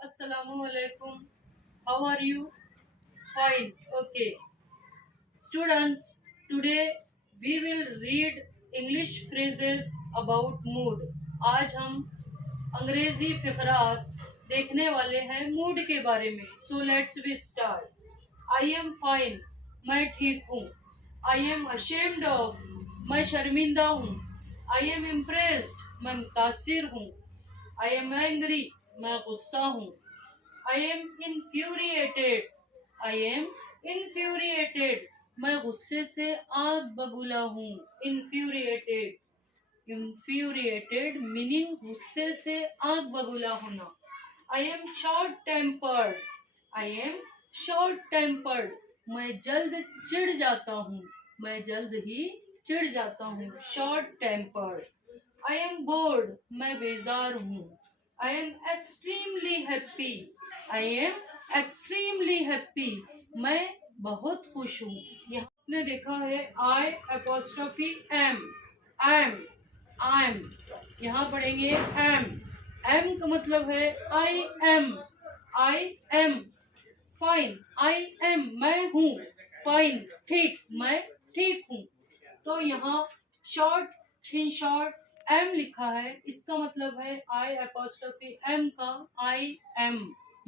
Assalamualaikum. How are you? Fine. Okay. Students, today we will read English phrases about mood. आज हम अंग्रेजी फिकरात देखने वाले हैं मूड के बारे में. So let's we start. I am fine. मैं ठीक हूँ. I am ashamed of. मैं शर्मिंदा हूँ. I am impressed. मैं मुतासिर हूँ. I am angry. मैं गुस्सा हूँ. I am infuriated. I am infuriated. मैं गुस्से से आग बबूला हूँ. Infuriated. Infuriated meaning गुस्से से आग बबूला होना. I am short tempered. I am short tempered. मैं जल्द चिढ़ जाता हूँ. मैं जल्द ही चिढ़ जाता हूँ. Short tempered. I am bored. मैं बेजार हूँ. I am extremely happy. I am extremely happy. मैं बहुत खुश हूँ. यहाँ आपने देखा है I apostrophe am. यहाँ पढ़ेंगे am का मतलब है I am fine. I am मैं हूँ. Fine ठीक. मैं ठीक हूँ. तो यहाँ शॉर्ट इन शॉर्ट एम लिखा है. इसका मतलब है आई अपॉस्ट्रोफी एम का आई एम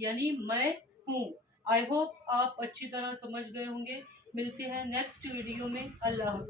यानी मैं हूँ. आई होप आप अच्छी तरह समझ गए होंगे. मिलते हैं नेक्स्ट वीडियो में. अल्लाह हाफिज.